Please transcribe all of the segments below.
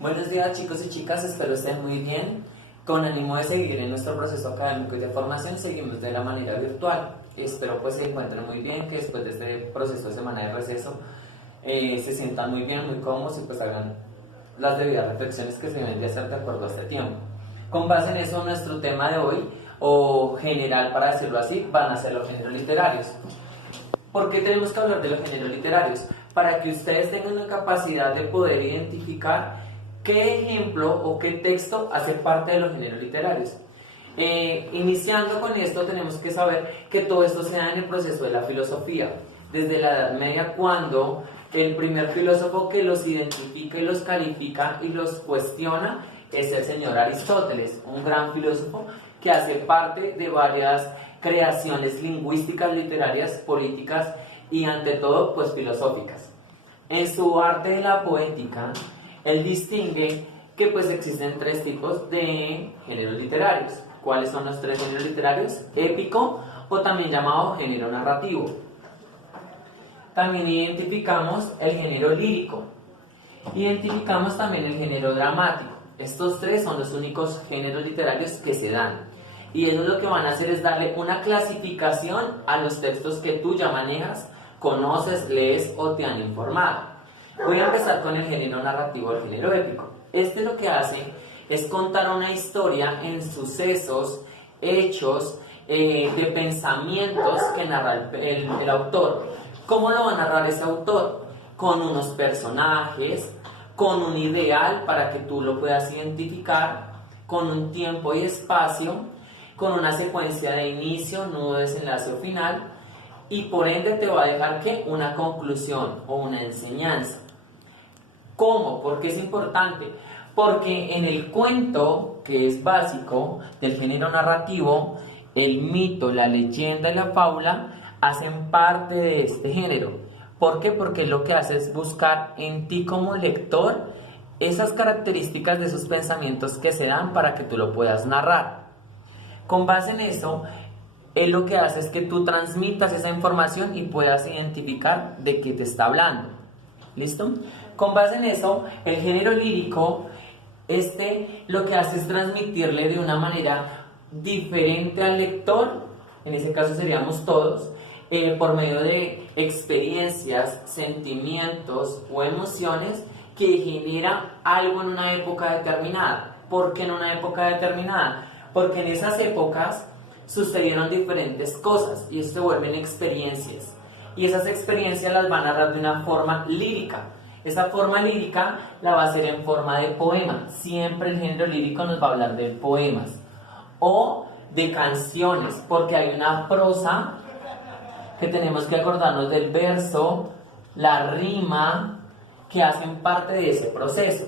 Buenos días chicos y chicas, espero estén muy bien. Con ánimo de seguir en nuestro proceso académico y de formación, seguimos de la manera virtual. Espero pues se encuentren muy bien, que después de este proceso de semana de receso se sientan muy bien, muy cómodos y pues hagan las debidas reflexiones que se deben de hacer de acuerdo a este tiempo. Con base en eso, nuestro tema de hoy, o general para decirlo así, van a ser los géneros literarios. ¿Por qué tenemos que hablar de los géneros literarios? Para que ustedes tengan la capacidad de poder identificar qué ejemplo o qué texto hace parte de los géneros literarios. Iniciando con esto, tenemos que saber que todo esto se da en el proceso de la filosofía, desde la Edad Media, cuando el primer filósofo que los identifica y los califica y los cuestiona es el señor Aristóteles, un gran filósofo que hace parte de varias creaciones lingüísticas, literarias, políticas y ante todo pues filosóficas. En su arte de la poética, él distingue que pues existen tres tipos de géneros literarios. ¿Cuáles son los tres géneros literarios? Épico, o también llamado género narrativo. También identificamos el género lírico. Identificamos también el género dramático. Estos tres son los únicos géneros literarios que se dan. Y ellos lo que van a hacer es darle una clasificación a los textos que tú ya manejas, conoces, lees o te han informado. Voy a empezar con el género narrativo, el género épico. Este lo que hace es contar una historia en sucesos, hechos, de pensamientos que narra el autor. ¿Cómo lo va a narrar ese autor? Con unos personajes, con un ideal para que tú lo puedas identificar, con un tiempo y espacio, con una secuencia de inicio, nudo, desenlace o final, y por ende te va a dejar ¿qué? Una conclusión o una enseñanza. ¿Cómo? ¿Por qué es importante? Porque en el cuento, que es básico del género narrativo, el mito, la leyenda y la fábula hacen parte de este género. ¿Por qué? Porque lo que hace es buscar en ti como lector esas características de esos pensamientos que se dan para que tú lo puedas narrar. Con base en eso, él lo que hace es que tú transmitas esa información y puedas identificar de qué te está hablando. ¿Listo? Con base en eso, el género lírico, lo que hace es transmitirle de una manera diferente al lector, en ese caso seríamos todos, por medio de experiencias, sentimientos o emociones que genera algo en una época determinada. ¿Por qué en una época determinada? Porque en esas épocas sucedieron diferentes cosas y esto se vuelven experiencias. Y esas experiencias las van a narrar de una forma lírica. Esa forma lírica la va a hacer en forma de poema. Siempre el género lírico nos va a hablar de poemas o de canciones, porque hay una prosa que tenemos que acordarnos del verso, la rima, que hacen parte de ese proceso.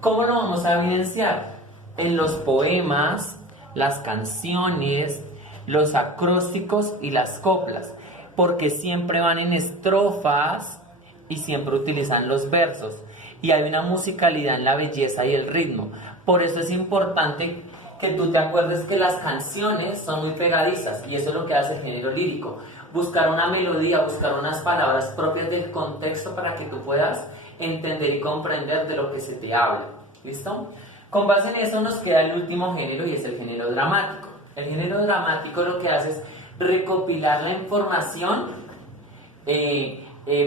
¿Cómo lo vamos a evidenciar? En los poemas, las canciones, los acrósticos y las coplas, porque siempre van en estrofas y siempre utilizan los versos y hay una musicalidad en la belleza y el ritmo. Por eso es importante que tú te acuerdes que las canciones son muy pegadizas y eso es lo que hace el género lírico, buscar una melodía, buscar unas palabras propias del contexto para que tú puedas entender y comprender de lo que se te habla. ¿Listo? Con base en eso nos queda el último género y es el género dramático. El género dramático lo que hace es recopilar la información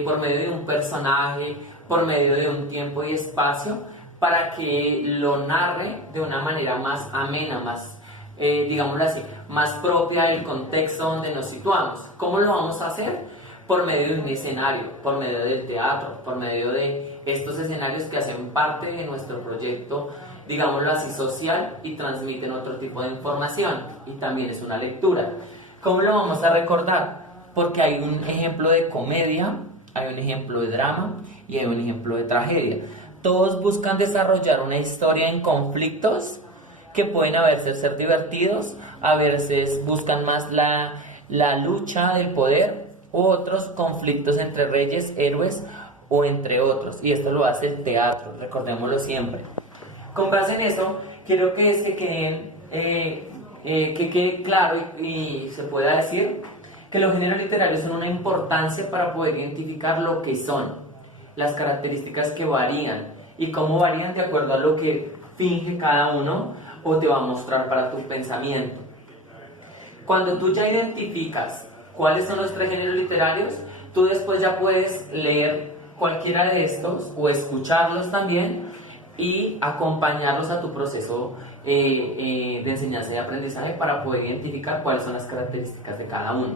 por medio de un personaje, por medio de un tiempo y espacio, para que lo narre de una manera más amena, más, digámoslo así, más propia del contexto donde nos situamos. ¿Cómo lo vamos a hacer? Por medio de un escenario, por medio del teatro, por medio de estos escenarios que hacen parte de nuestro proyecto, digámoslo así, social y transmiten otro tipo de información y también es una lectura. ¿Cómo lo vamos a recordar? Porque hay un ejemplo de comedia, hay un ejemplo de drama y hay un ejemplo de tragedia. Todos buscan desarrollar una historia en conflictos que pueden a veces ser divertidos, a veces buscan más la lucha del poder u otros conflictos entre reyes, héroes o entre otros. Y esto lo hace el teatro, recordémoslo siempre. Con base en eso, quiero que quede claro y se pueda decir que los géneros literarios son una importancia para poder identificar lo que son, las características que varían, y cómo varían de acuerdo a lo que finge cada uno o te va a mostrar para tu pensamiento. Cuando tú ya identificas cuáles son los tres géneros literarios, tú después ya puedes leer cualquiera de estos o escucharlos también y acompañarlos a tu proceso de enseñanza y aprendizaje para poder identificar cuáles son las características de cada uno.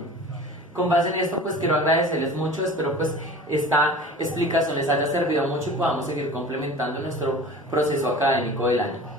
Con base en esto, pues quiero agradecerles mucho, espero pues esta explicación les haya servido mucho y podamos seguir complementando nuestro proceso académico del año.